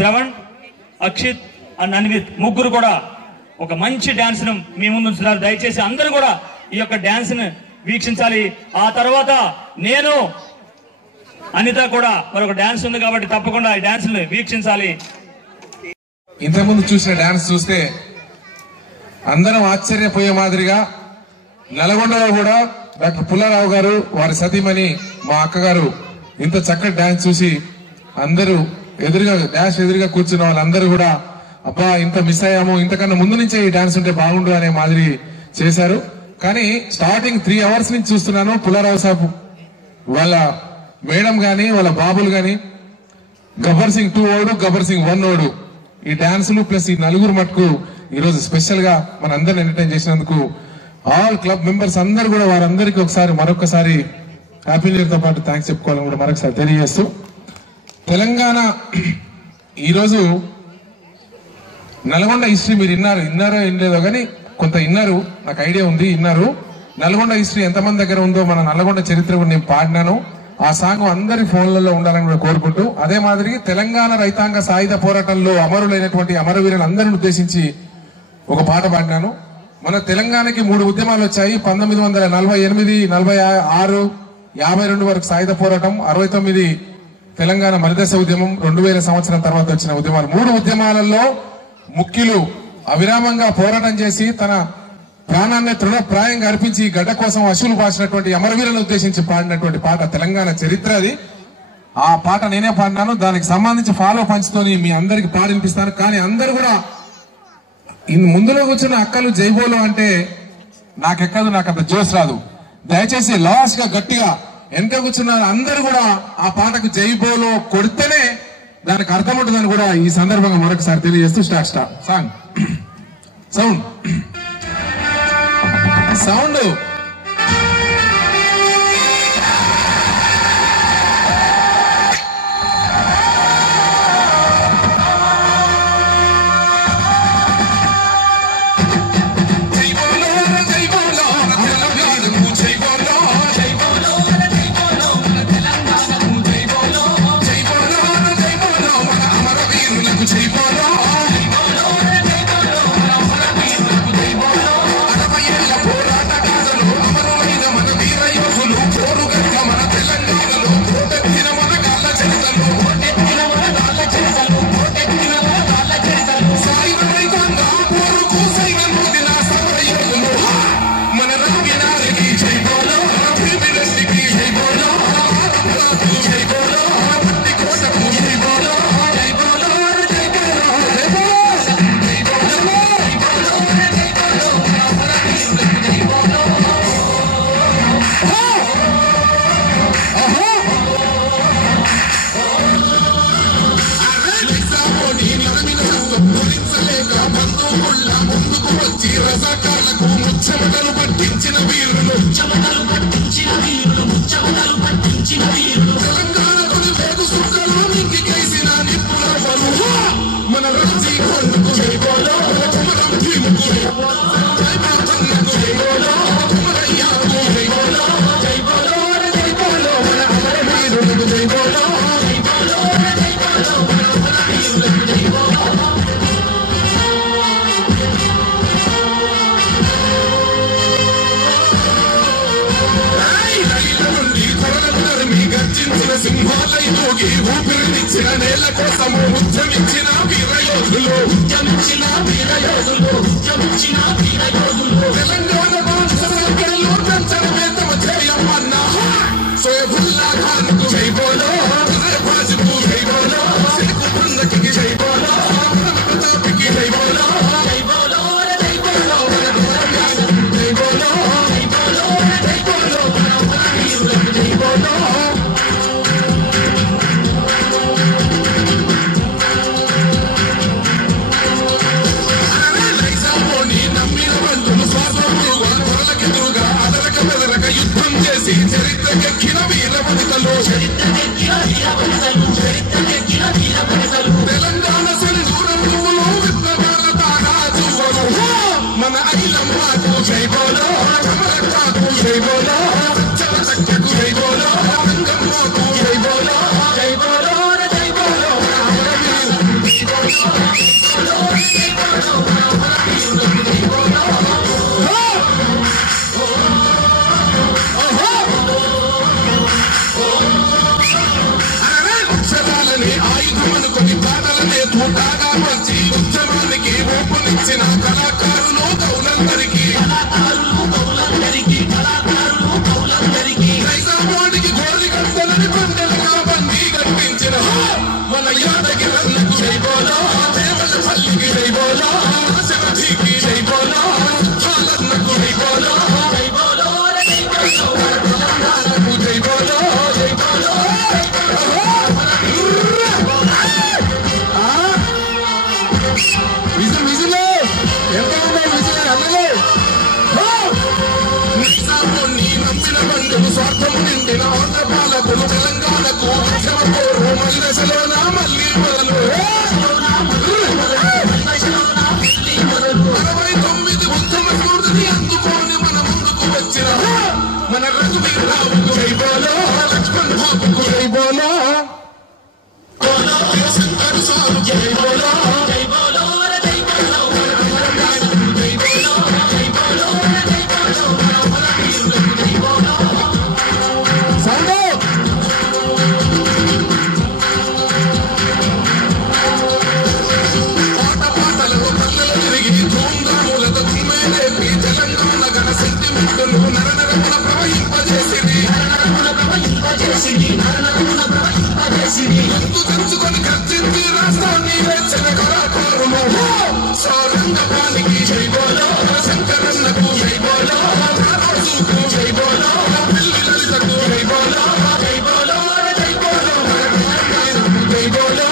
Shravan, Akshit and Anvith ముగ్గురు కూడా ఒక మంచి డాన్స్ ను మీ ముందు ఉంచుతున్నారు. దయచేసి అందరూ కూడా ఈ యొక్క డాన్స్ ను వీక్షించాలి. ఆ తర్వాత నేను అనిత కూడా మరొక డాన్స్ ఉంది కాబట్టి తప్పకుండా ఈ డాన్స్ ను వీక్షించాలి. ఇంతకుముందు చూసిన డాన్స్ చూస్తే అందరం ఆశ్చర్యపోయే మాదిరిగా నల్గొండలో కూడా డాక్టర్ పుల్లారావు గారు వారి సతీమణి మా అక్కగారు ఇంత చక్కటి డాన్స్ చూసి అందరూ ఎదురుగా కూర్చున్న వాళ్ళందరూ కూడా అబ్బా ఇంత మిస్ అయ్యాము, ఇంతకన్నా ముందు నుంచే ఈ డాన్స్ ఉంటే బాగుండు అనే మాదిరి చేశారు. కానీ స్టార్టింగ్ 3 hours నుంచి చూస్తున్నాను పుల్లారావు సాబ్ వాళ్ళ మేడం గాని వాళ్ళ బాబులు గాని గబ్బర్ సింగ్ 2 ఓడు గబ్బర్ సింగ్ 1 ఓడు ఈ డాన్సులు ప్లస్ ఈ నలుగురు మటుకు ఈరోజు స్పెషల్ గా మన అందరిని ఎంటర్టైన్ చేసినందుకు ఆల్ క్లబ్ మెంబర్స్ అందరూ కూడా వారందరికీ మరొకసారి హ్యాపీ న్యూ ఇయర్ తో పాటు థ్యాంక్స్ చెప్పుకోవాలని కూడా మరొకసారి తెలియజేస్తూ తెలంగాణ ఈరోజు నల్గొండ హిస్టరీ మీరు విన్నారో వినలేదో కానీ కొంత విన్నారు, నాకు ఐడియా ఉంది విన్నారు. నల్గొండ హిస్టరీ ఎంతమంది దగ్గర ఉందో మన నల్గొండ చరిత్ర కూడా నేను పాడినాను. ఆ సాంగ్ అందరి ఫోన్లలో ఉండాలని కూడా కోరుకుంటూ అదే మాదిరి తెలంగాణ రైతాంగ సాయుధ పోరాటంలో అమరులైనటువంటి అమరవీరులందరిని ఉద్దేశించి ఒక పాట పాడినాను. మన తెలంగాణకి 3 ఉద్యమాలు వచ్చాయి. 1948, 46, 52 వరకు సాయుధ పోరాటం, 69 తెలంగాణ మలిదశ ఉద్యమం, 2000 సంవత్సరం తర్వాత వచ్చిన ఉద్యమాలు. 3 ఉద్యమాలలో ముఖ్యులు అవిరామంగా పోరాటం చేసి తన ప్రాణాన్ని తృణప్రాయంగా అర్పించి గడ్డ కోసం అశువులు పాసినటువంటి అమరవీరులను ఉద్దేశించి పాడినటువంటి పాట తెలంగాణ చరిత్ర అది. ఆ పాట నేనే పాడినాను. దానికి సంబంధించి ఫాలో పంచుతోని మీ అందరికి పాడినిపిస్తాను. కానీ అందరు కూడా ముందులో కూర్చున్న అక్కలు జైబోలు అంటే నాకెక్కదు, నాకు అంత జోస్ రాదు. దయచేసి లాస్ట్ గా గట్టిగా ఎంత కూర్చున్నారు అందరూ కూడా ఆ పాటకు జైబోలో కొడితేనే దానికి అర్థం ఉంటుందని కూడా ఈ సందర్భంగా మరొకసారి తెలియజేస్తూ స్టార్ట్ సాంగ్ సౌండ్ ఆయుధమనుకొని పాటలనే తూటాగా వచ్చి ఉద్యమానికి ఊపునిచ్చిన కళాకారులు కవులందరికీ నైజామానికి గోరి గంటలని పంటలుగా బందీ కనిపించిన మన యాదగిరన్నకు జైబోలో, దేవలపల్లికి జైబోలో, శివజీకి జైబోలో, చాలన్నకు జైబోలో, తెలంగాణకు జైబోలో, జైబోలో. విజులు ఎంత ఉన్నాయి విజులు అన్నలే నీ నమ్మిన బంధువు స్వార్థము నిండిన ఆంధ్ర పాలకులు తెలంగాణకు ఉద్యమపోరు మళ్ళీ దశలోన మళ్ళీ మొదలు 69 ఉద్యమ స్ఫూర్తిని అందుకోని మన ముందుకు వచ్చిన మన రఘువీరరావుకు జైబోలో, లక్ష్మణ్ బాబుకు జైబోలో, శంకర్ సారుకు జైబోలో, తెంచుకొని ఖర్చించి రాష్ట్రాన్ని వెచ్చన కళాకారులు సౌరంగపానికి జైబోలో, శంకరన్నకు జైబోలో, రాజుకు జైబోలో, పిల్లి లలితకు జైబోలో, జైబోలో, జైబోలో, జైబోలో,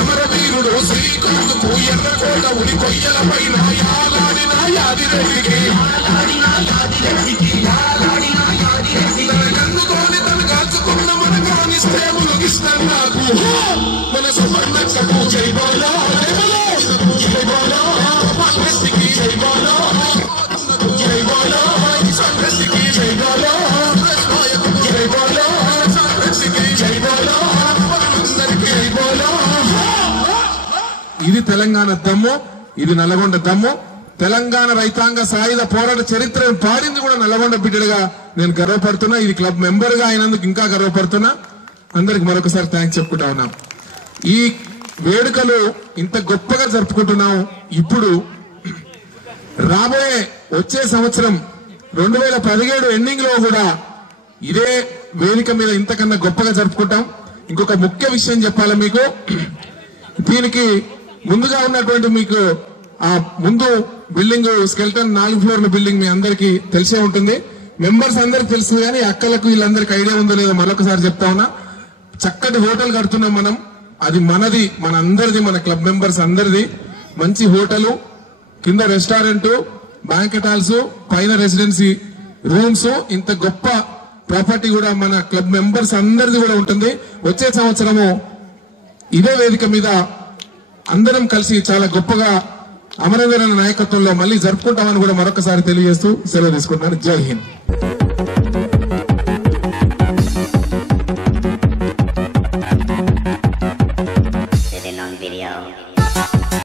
అమరవీరుడు శ్రీకాంతుకు ఎర్రకోట ఉలి కొయ్యల పైన యాలాడిన యాదిరెడ్డికి తనకందుకోని తను కాల్చుకున్న మన కానిస్టేబుల్ ఇష్టం నాకు మన సువర్ణకు జైబోలో, జైబోలో, పాల్రెడ్డికి జైబోలో, జైబోలో, సంగతికి జైబోలో, జైబోలో, సంగతికి జైబోలో, అందరికీ జైబోలో. ఇది తెలంగాణ దమ్ము, ఇది నల్లగొండ దమ్ము. తెలంగాణ రైతాంగ సాయుధ పోరాట చరిత్రను పాడింది కూడా నల్లగొండ బిడ్డలుగా నేను గర్వపడుతున్నా. ఇది క్లబ్ మెంబర్ గా అయినందుకు ఇంకా గర్వపడుతున్నా. అందరికి మరొకసారి థ్యాంక్స్ చెప్పుకుంటా ఉన్నాం. ఈ వేడుకలు ఇంత గొప్పగా జరుపుకుంటున్నాం. ఇప్పుడు రాబోయే వచ్చే సంవత్సరం 2017 ఎండింగ్ లో కూడా ఇదే వేదిక మీద ఇంతకన్నా గొప్పగా జరుపుకుంటాం. ఇంకొక ముఖ్య విషయం చెప్పాలి మీకు. దీనికి ముందుగా ఉన్నటువంటి మీకు ఆ ముందు బిల్డింగ్ స్కెల్టన్ 4 ఫ్లోర్ల బిల్డింగ్ మీ అందరికి తెలిసే ఉంటుంది. మెంబర్స్ అందరికి తెలుసు, కానీ అక్కలకు వీళ్ళందరికి ఐడియా ఉందో లేదో మరొకసారి చెప్తా ఉన్నా. చక్కటి హోటల్ కడుతున్నాం మనం. అది మనది, మన అందరిది, మన క్లబ్ మెంబర్స్ అందరిది. మంచి హోటలు, కింద రెస్టారెంట్, బ్యాంకెట్ హాల్స్, పైన రెసిడెన్సీ రూమ్స్, ఇంత గొప్ప ప్రాపర్టీ కూడా మన క్లబ్ మెంబర్స్ అందరిది కూడా ఉంటుంది. వచ్చే సంవత్సరము ఇదే వేదిక మీద అందరం కలిసి చాలా గొప్పగా అమరవీరన్న నాయకత్వంలో మళ్ళీ జరుపుకుంటామని కూడా మరొకసారి తెలియజేస్తూ సెలవు తీసుకుంటున్నాను. జై హింద్.